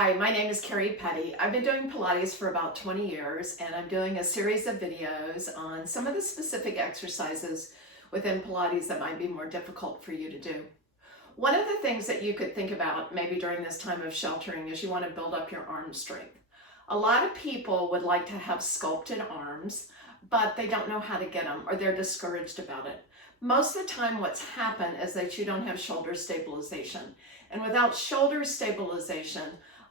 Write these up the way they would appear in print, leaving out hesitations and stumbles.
Hi, my name is Kerry. I've been doing Pilates for about 20 years, and I'm doing a series of videos on some of the specific exercises within Pilates that might be more difficult for you to do. One of the things that you could think about maybe during this time of sheltering is you want to build up your arm strength. A lot of people would like to have sculpted arms, but they don't know how to get them or they're discouraged about it. Most of the time what's happened is that you don't have shoulder stabilization. And without shoulder stabilization,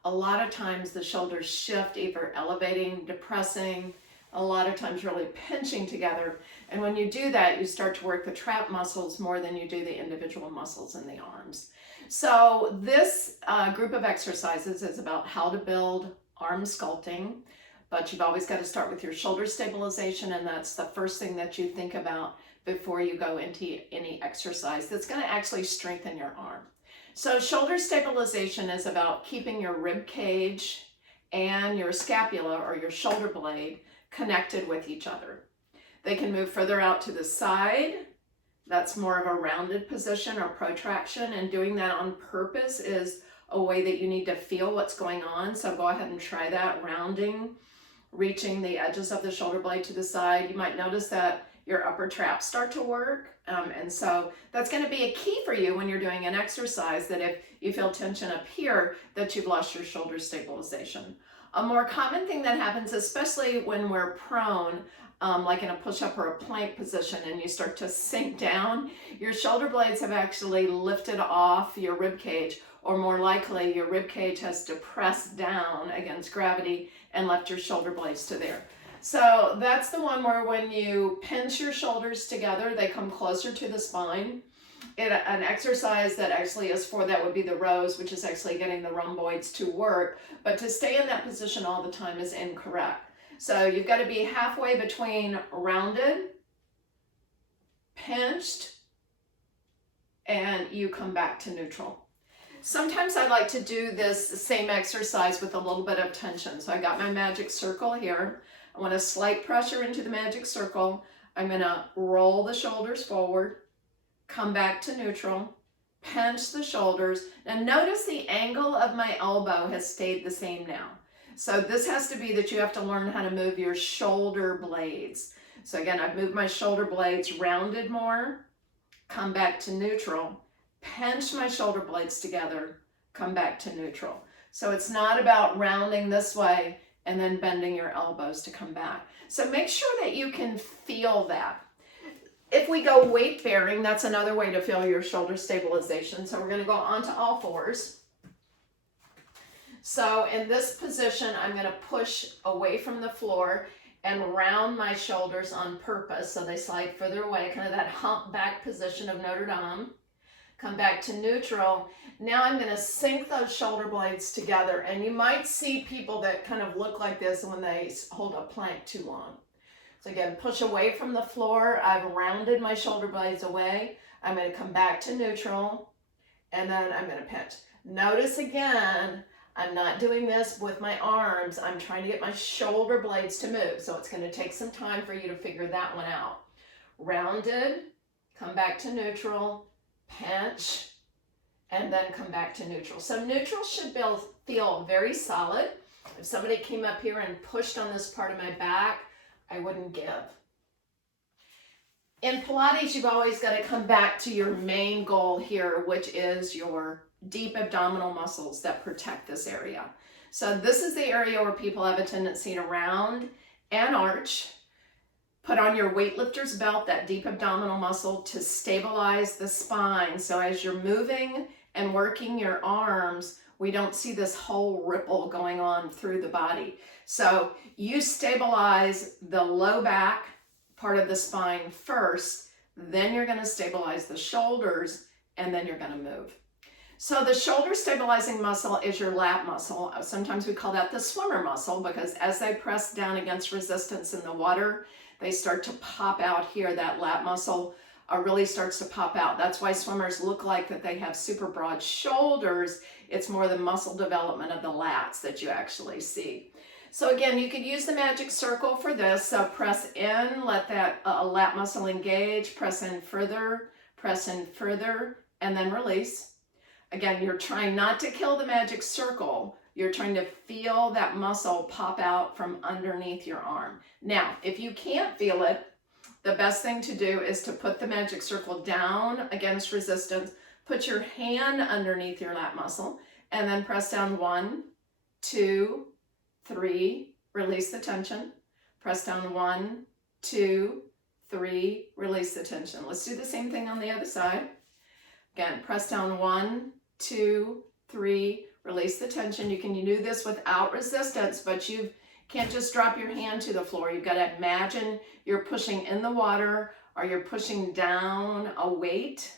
a lot of times the shoulders shift, either elevating, depressing, a lot of times really pinching together. And when you do that, you start to work the trap muscles more than you do the individual muscles in the arms. So this group of exercises is about how to build arm sculpting, but you've always got to start with your shoulder stabilization, and that's the first thing that you think about before you go into any exercise that's going to actually strengthen your arm. So shoulder stabilization is about keeping your rib cage and your scapula or your shoulder blade connected with each other. They can move further out to the side. That's more of a rounded position or protraction, and doing that on purpose is a way that you need to feel what's going on. So go ahead and try that, rounding, reaching the edges of the shoulder blade to the side. You might notice that your upper traps start to work. And so that's going to be a key for you when you're doing an exercise, that if you feel tension up here, that you've lost your shoulder stabilization. A more common thing that happens, especially when we're prone, like in a push-up or a plank position, and you start to sink down, your shoulder blades have actually lifted off your rib cage, or more likely your rib cage has depressed down against gravity and left your shoulder blades to there. So that's the one where when you pinch your shoulders together, they come closer to the spine. An exercise that actually is for that would be the rows, which is actually getting the rhomboids to work. But to stay in that position all the time is incorrect. So you've got to be halfway between rounded, pinched, and you come back to neutral. Sometimes I like to do this same exercise with a little bit of tension. So I got my magic circle here. I want a slight pressure into the magic circle. I'm going to roll the shoulders forward, come back to neutral, pinch the shoulders. Now notice the angle of my elbow has stayed the same now. So this has to be that you have to learn how to move your shoulder blades. So again, I've moved my shoulder blades rounded more, come back to neutral, pinch my shoulder blades together, come back to neutral. So it's not about rounding this way and then bending your elbows to come back. So make sure that you can feel that. If we go weight bearing, that's another way to feel your shoulder stabilization. So we're going to go onto all fours. So in this position, I'm going to push away from the floor and round my shoulders on purpose so they slide further away, kind of that humpback position of Notre Dame. Come back to neutral. Now I'm going to sink those shoulder blades together, and you might see people that kind of look like this when they hold a plank too long. So again, push away from the floor. I've rounded my shoulder blades away. I'm going to come back to neutral, and then I'm going to pinch. Notice again, I'm not doing this with my arms. I'm trying to get my shoulder blades to move, so it's going to take some time for you to figure that one out. Rounded, come back to neutral, pinch, and then come back to neutral. So neutral should feel very solid. If somebody came up here and pushed on this part of my back, I wouldn't give. In Pilates, you've always got to come back to your main goal here, which is your deep abdominal muscles that protect this area. So this is the area where people have a tendency to round and arch. Put on your weightlifter's belt, that deep abdominal muscle, to stabilize the spine. So as you're moving and working your arms, we don't see this whole ripple going on through the body. So you stabilize the low back part of the spine first, then you're going to stabilize the shoulders, and then you're going to move. So the shoulder stabilizing muscle is your lat muscle. Sometimes we call that the swimmer muscle, because as they press down against resistance in the water, they start to pop out here. That lat muscle really starts to pop out. That's why swimmers look like that they have super broad shoulders. It's more the muscle development of the lats that you actually see. So again, you could use the magic circle for this. So press in, let that lat muscle engage, press in further, and then release. Again, you're trying not to kill the magic circle, You're trying to feel that muscle pop out from underneath your arm. Now, if you can't feel it, the best thing to do is to put the magic circle down against resistance, put your hand underneath your lat muscle, and then press down 1, 2, 3, release the tension. Press down 1, 2, 3, release the tension. Let's do the same thing on the other side. Again, press down 1, 2, 3, release the tension. You can do this without resistance, but you can't just drop your hand to the floor. You've got to imagine you're pushing in the water or you're pushing down a weight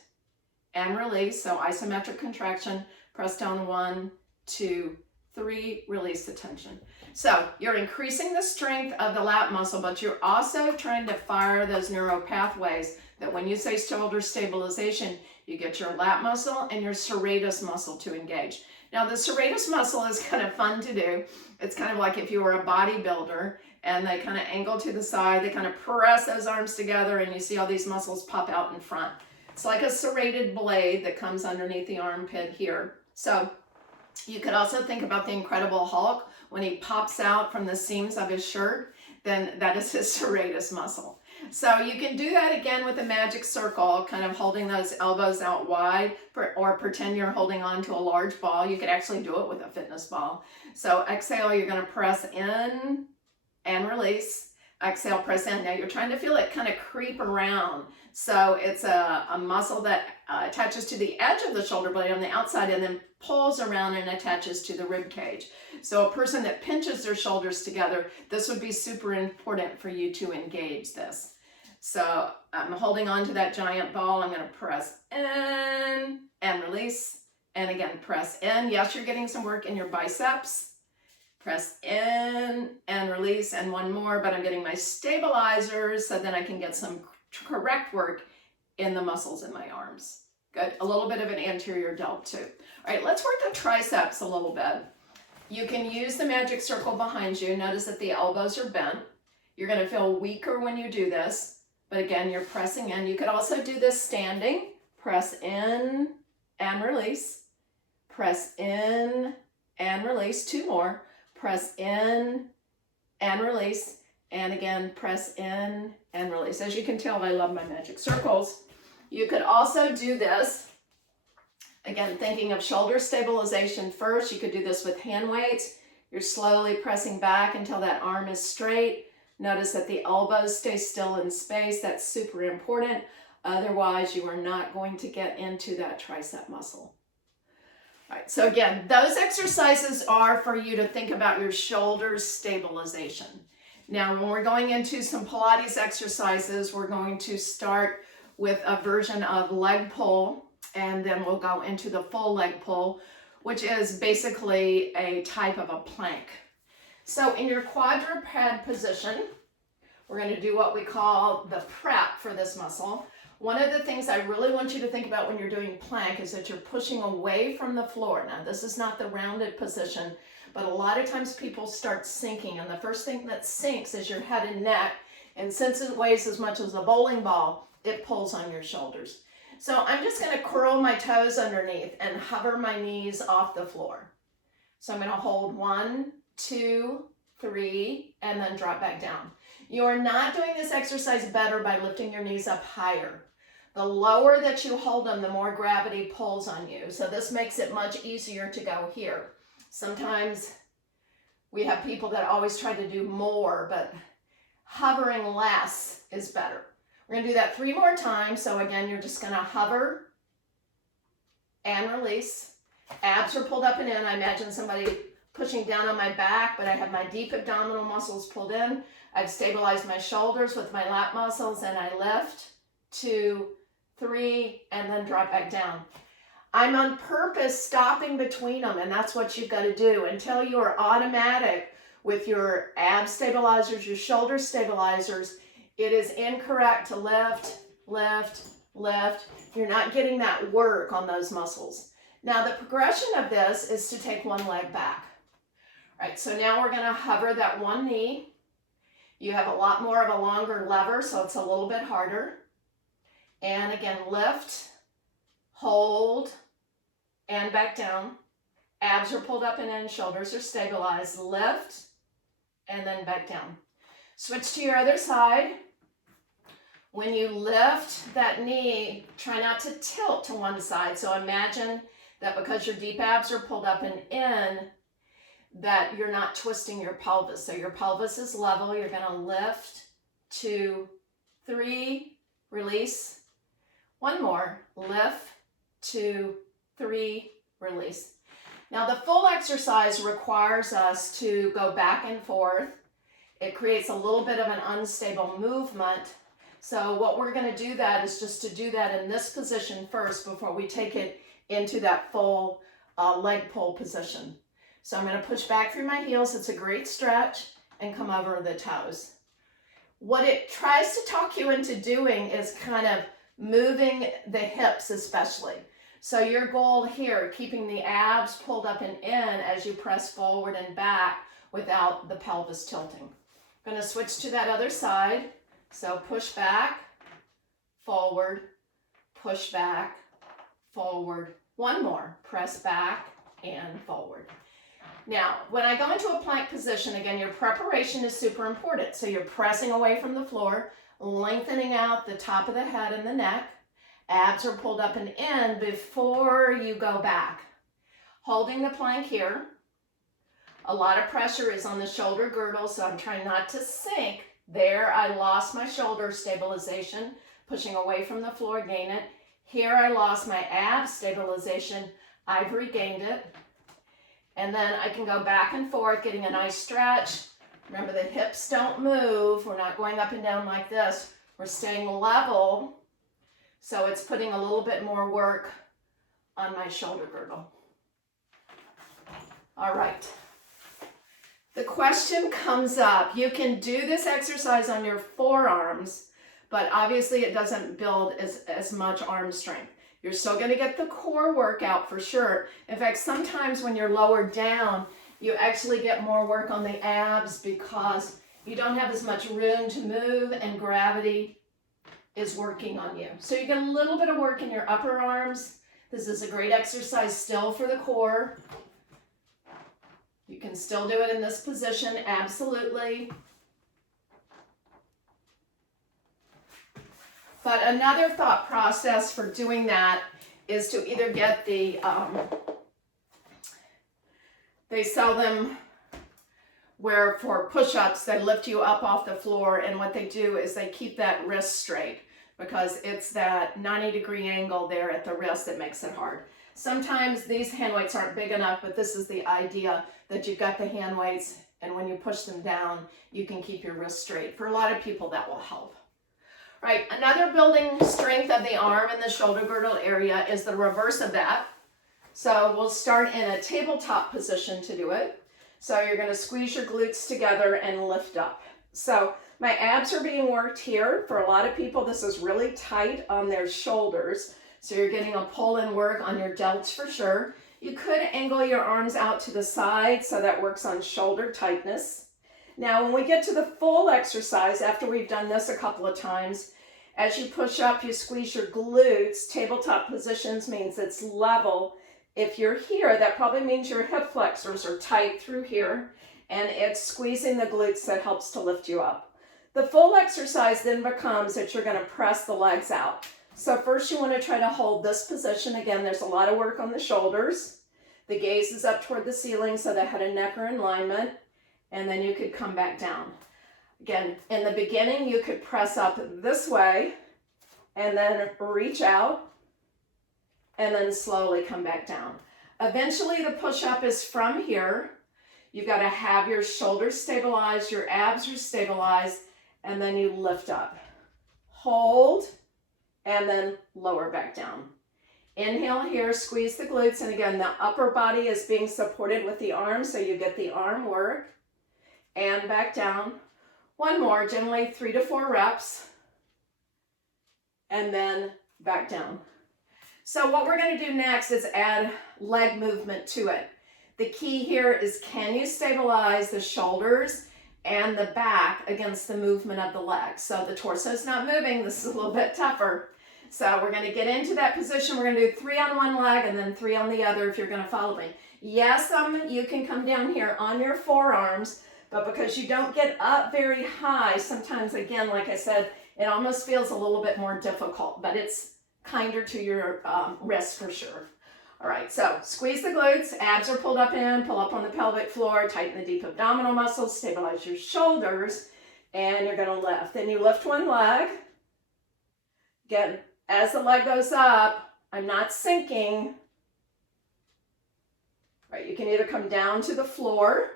and release. So isometric contraction, press down 1, 2, 3, release the tension. So you're increasing the strength of the lat muscle, but you're also trying to fire those neural pathways that when you say shoulder stabilization, you get your lat muscle and your serratus muscle to engage. Now the serratus muscle is kind of fun to do. It's kind of like if you were a bodybuilder and they kind of angle to the side, they kind of press those arms together and you see all these muscles pop out in front. It's like a serrated blade that comes underneath the armpit here. So you could also think about the Incredible Hulk. When he pops out from the seams of his shirt, then that is his serratus muscle. So you can do that again with a magic circle, kind of holding those elbows out wide, or pretend you're holding on to a large ball. You could actually do it with a fitness ball. So exhale, you're going to press in and release. Exhale, press in. Now you're trying to feel it kind of creep around. So it's a muscle that attaches to the edge of the shoulder blade on the outside and then pulls around and attaches to the rib cage. So a person that pinches their shoulders together, this would be super important for you to engage this. So I'm holding on to that giant ball. I'm going to press in and release. And again, press in. Yes, you're getting some work in your biceps. Press in and release. And one more, but I'm getting my stabilizers so then I can get some correct work in the muscles in my arms. Good. A little bit of an anterior delt too. All right, let's work the triceps a little bit. You can use the magic circle behind you. Notice that the elbows are bent. You're going to feel weaker when you do this, but again, you're pressing in. You could also do this standing. Press in and release. Press in and release. 2 more. Press in and release. And again, press in and release. As you can tell, I love my magic circles. You could also do this, again, thinking of shoulder stabilization first. You could do this with hand weights. You're slowly pressing back until that arm is straight. Notice that the elbows stay still in space. That's super important. Otherwise, you are not going to get into that tricep muscle. All right, so again, those exercises are for you to think about your shoulder stabilization. Now, when we're going into some Pilates exercises, we're going to start with a version of leg pull, and then we'll go into the full leg pull, which is basically a type of a plank. So in your quadruped position, we're going to do what we call the prep for this muscle. One of the things I really want you to think about when you're doing plank is that you're pushing away from the floor. Now, this is not the rounded position, but a lot of times people start sinking, and the first thing that sinks is your head and neck, and since it weighs as much as a bowling ball, it pulls on your shoulders. So I'm just going to curl my toes underneath and hover my knees off the floor. So I'm going to hold 1, 2, 3, and then drop back down. You are not doing this exercise better by lifting your knees up higher. The lower that you hold them, the more gravity pulls on you. So this makes it much easier to go here. Sometimes we have people that always try to do more, but hovering less is better. We're going to do that 3 more times. So again, you're just going to hover and release. Abs are pulled up and in. I imagine somebody pushing down on my back, but I have my deep abdominal muscles pulled in. I've stabilized my shoulders with my lat muscles, and I lift, 2, 3, and then drop back down. I'm on purpose stopping between them, and that's what you've got to do until you are automatic with your ab stabilizers, your shoulder stabilizers. It is incorrect to lift, lift, lift. You're not getting that work on those muscles. Now, the progression of this is to take one leg back. All right, so now we're going to hover that one knee. You have a lot more of a longer lever, so it's a little bit harder. And again, lift, hold, and back down. Abs are pulled up and in, shoulders are stabilized. Lift, and then back down. Switch to your other side. When you lift that knee, try not to tilt to one side. So imagine that because your deep abs are pulled up and in, that you're not twisting your pelvis. So your pelvis is level. You're going to lift, 2, 3, release. One more, lift, 2, 3, release. Now the full exercise requires us to go back and forth. It creates a little bit of an unstable movement. So what we're going to do that is just to do that in this position first before we take it into that full leg pull position. So I'm going to push back through my heels. It's a great stretch, and come over the toes. What it tries to talk you into doing is kind of moving the hips especially. So your goal here, keeping the abs pulled up and in as you press forward and back without the pelvis tilting. I'm going to switch to that other side. So push back, forward, push back, forward. One more, press back and forward. Now, when I go into a plank position, again, your preparation is super important. So you're pressing away from the floor, lengthening out the top of the head and the neck. Abs are pulled up and in before you go back. Holding the plank here. A lot of pressure is on the shoulder girdle, so I'm trying not to sink. There, I lost my shoulder stabilization, pushing away from the floor, gain it. Here, I lost my ab stabilization. I've regained it. And then I can go back and forth, getting a nice stretch. Remember, the hips don't move. We're not going up and down like this. We're staying level. So it's putting a little bit more work on my shoulder girdle. All right. The question comes up. You can do this exercise on your forearms, but obviously it doesn't build as much arm strength. You're still going to get the core workout for sure. In fact, sometimes when you're lower down, you actually get more work on the abs because you don't have as much room to move and gravity is working on you. So you get a little bit of work in your upper arms. This is a great exercise still for the core. You can still do it in this position, absolutely. But another thought process for doing that is to either get the, they sell them where for push-ups, they lift you up off the floor, and what they do is they keep that wrist straight because it's that 90-degree angle there at the wrist that makes it hard. Sometimes these hand weights aren't big enough, but this is the idea that you've got the hand weights, and when you push them down, you can keep your wrist straight. For a lot of people, that will help. Right, another building strength of the arm and the shoulder girdle area is the reverse of that. So we'll start in a tabletop position to do it. So you're going to squeeze your glutes together and lift up. So my abs are being worked here. For a lot of people, this is really tight on their shoulders. So you're getting a pull and work on your delts for sure. You could angle your arms out to the side, so that works on shoulder tightness. Now, when we get to the full exercise, after we've done this a couple of times, as you push up, you squeeze your glutes. Tabletop positions means it's level. If you're here, that probably means your hip flexors are tight through here, and it's squeezing the glutes that helps to lift you up. The full exercise then becomes that you're going to press the legs out. So first you want to try to hold this position. Again, there's a lot of work on the shoulders. The gaze is up toward the ceiling, so the head and neck are in alignment. And then you could come back down. Again, in the beginning, you could press up this way and then reach out and then slowly come back down. Eventually, the push-up is from here. You've got to have your shoulders stabilized, your abs are stabilized, and then you lift up. Hold, and then lower back down. Inhale here, squeeze the glutes, and again, the upper body is being supported with the arms, so you get the arm work. And back down. One more, generally 3 to 4 reps. And then back down. So what we're going to do next is add leg movement to it. The key here is, can you stabilize the shoulders and the back against the movement of the legs? So the torso is not moving. This is a little bit tougher. So we're going to get into that position. We're going to do 3 on one leg and then 3 on the other if you're going to follow me. Yes, you can come down here on your forearms, but because you don't get up very high, sometimes, again, like I said, it almost feels a little bit more difficult, but it's kinder to your wrist for sure. All right, so squeeze the glutes, abs are pulled up in, pull up on the pelvic floor, tighten the deep abdominal muscles, stabilize your shoulders, and you're gonna lift. Then you lift one leg. Again, as the leg goes up, I'm not sinking. Right, you can either come down to the floor,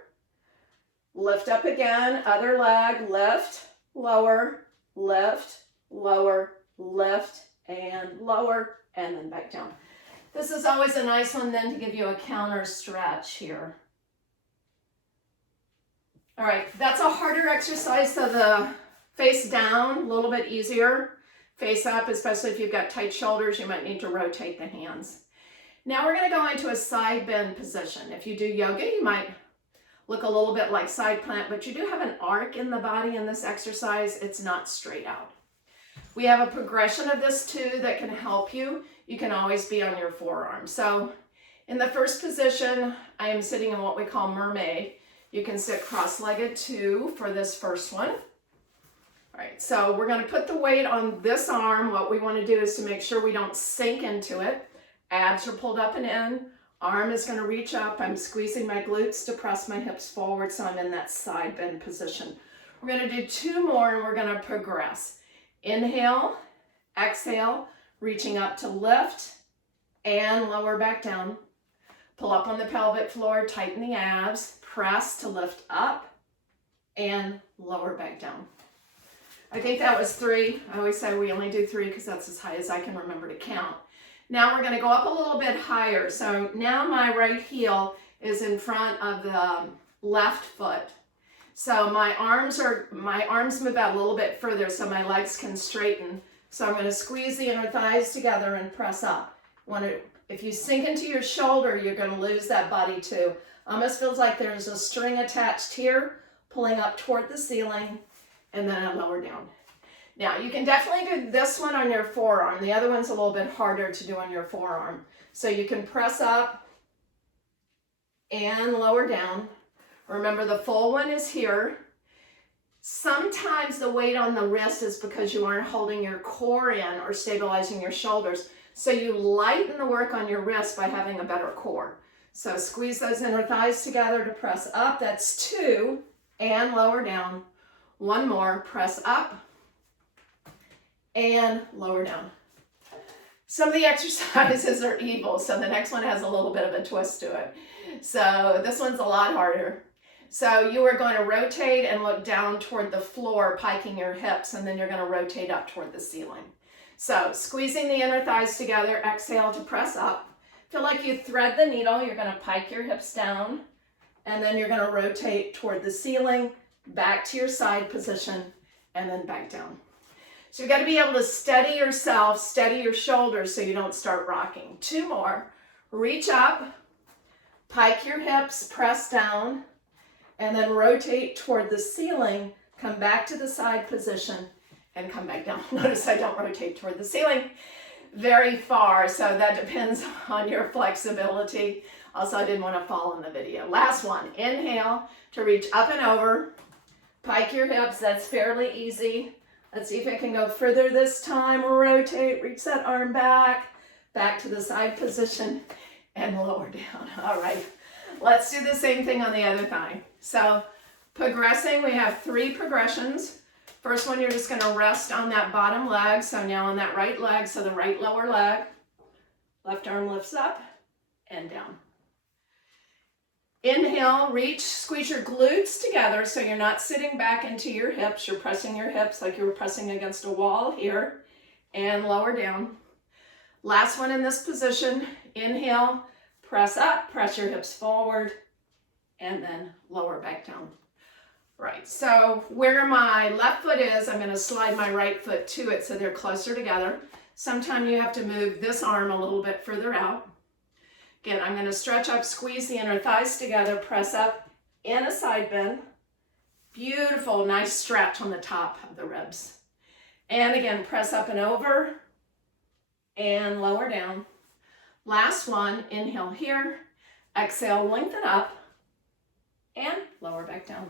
lift up again, other leg, lift, lower, lift, lower, lift, and lower, and then back down. This is always a nice one then to give you a counter stretch here. All right, that's a harder exercise, so the face down, a little bit easier. Face up, especially if you've got tight shoulders, you might need to rotate the hands. Now we're gonna go into a side bend position. If you do yoga, you might look a little bit like side plant, but you do have an arc in the body in this exercise. It's not straight out. We have a progression of this too that can help you. You can always be on your forearm. So in the first position, I am sitting in what we call mermaid. You can sit cross-legged too for this first one. All right, so we're gonna put the weight on this arm. What we wanna do is to make sure we don't sink into it. Abs are pulled up and in. Arm is gonna reach up. I'm squeezing my glutes to press my hips forward, so I'm in that side bend position. We're gonna do 2 more and we're gonna progress. Inhale, exhale, reaching up to lift and lower back down. Pull up on the pelvic floor, tighten the abs, press to lift up and lower back down. I think that was 3. I always say we only do 3 because that's as high as I can remember to count. Now we're gonna go up a little bit higher. So now my right heel is in front of the left foot. So my arms move out a little bit further so my legs can straighten. So I'm gonna squeeze the inner thighs together and press up. If you sink into your shoulder, you're gonna lose that body too. Almost feels like there's a string attached here, pulling up toward the ceiling, and then I lower down. Now, you can definitely do this one on your forearm. The other one's a little bit harder to do on your forearm. So you can press up and lower down. Remember, the full one is here. Sometimes the weight on the wrist is because you aren't holding your core in or stabilizing your shoulders. So you lighten the work on your wrist by having a better core. So squeeze those inner thighs together to press up. That's 2, and lower down. 1 more, press up and lower down. Some of the exercises are evil, so the next one has a little bit of a twist to it. So this one's a lot harder. So you are going to rotate and look down toward the floor, piking your hips, and then you're going to rotate up toward the ceiling. So squeezing the inner thighs together, exhale to press up. Feel like you thread the needle, you're going to pike your hips down, and then you're going to rotate toward the ceiling, back to your side position, and then back down. So you've got to be able to steady yourself, steady your shoulders so you don't start rocking. 2 more. Reach up, pike your hips, press down, and then rotate toward the ceiling, come back to the side position, and come back down. Notice I don't rotate toward the ceiling very far, so that depends on your flexibility. Also, I didn't want to fall in the video. Last one. Inhale to reach up and over. Pike your hips. That's fairly easy. Let's see if I can go further this time. Rotate, reach that arm back to the side position, and lower down. All right, let's do the same thing on the other thigh. So progressing, we have 3 progressions. First one, you're just gonna rest on that bottom leg. So now on that right leg, so the right lower leg, left arm lifts up and down. Inhale, reach, squeeze your glutes together so you're not sitting back into your hips. You're pressing your hips like you were pressing against a wall here, and lower down. Last one in this position. Inhale, press up, press your hips forward, and then lower back down. Right, so where my left foot is, I'm gonna slide my right foot to it so they're closer together. Sometimes you have to move this arm a little bit further out. Again, I'm going to stretch up, squeeze the inner thighs together, press up in a side bend. Beautiful, nice stretch on the top of the ribs. And again, press up and over and lower down. Last one, inhale here, Exhale, lengthen up, and lower back down.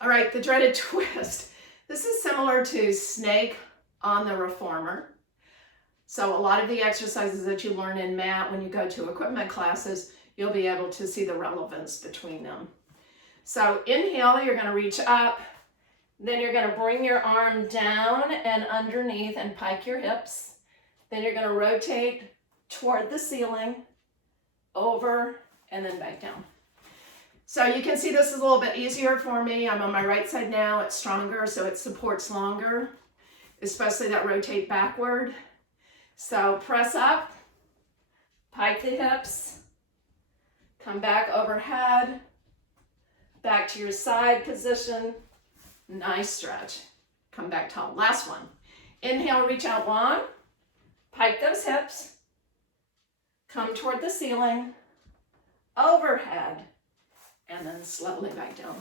All right, the dreaded twist. This is similar to snake on the reformer. So a lot of the exercises that you learn in mat when you go to equipment classes, you'll be able to see the relevance between them. So inhale, you're gonna reach up, then you're gonna bring your arm down and underneath and pike your hips. Then you're gonna rotate toward the ceiling, over, and then back down. So you can see this is a little bit easier for me. I'm on my right side now, it's stronger, so it supports longer, especially that rotate backward. So press up, pike the hips, come back overhead, back to your side position, nice stretch. Come back tall, last one. Inhale, reach out long, pike those hips, come toward the ceiling, overhead, and then slowly back down.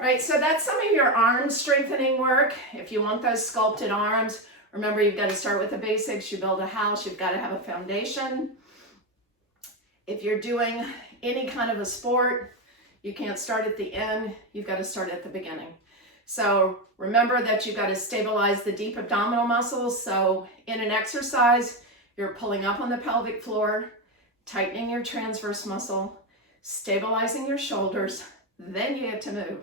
All right, so that's some of your arm strengthening work. If you want those sculpted arms, remember you've got to start with the basics. You build a house, you've got to have a foundation. If you're doing any kind of a sport, you can't start at the end, you've got to start at the beginning. So remember that you've got to stabilize the deep abdominal muscles. So in an exercise, you're pulling up on the pelvic floor, tightening your transverse muscle, stabilizing your shoulders, then you get to move.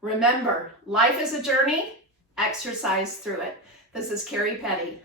Remember, life is a journey, exercise through it. This is Kerry Petty.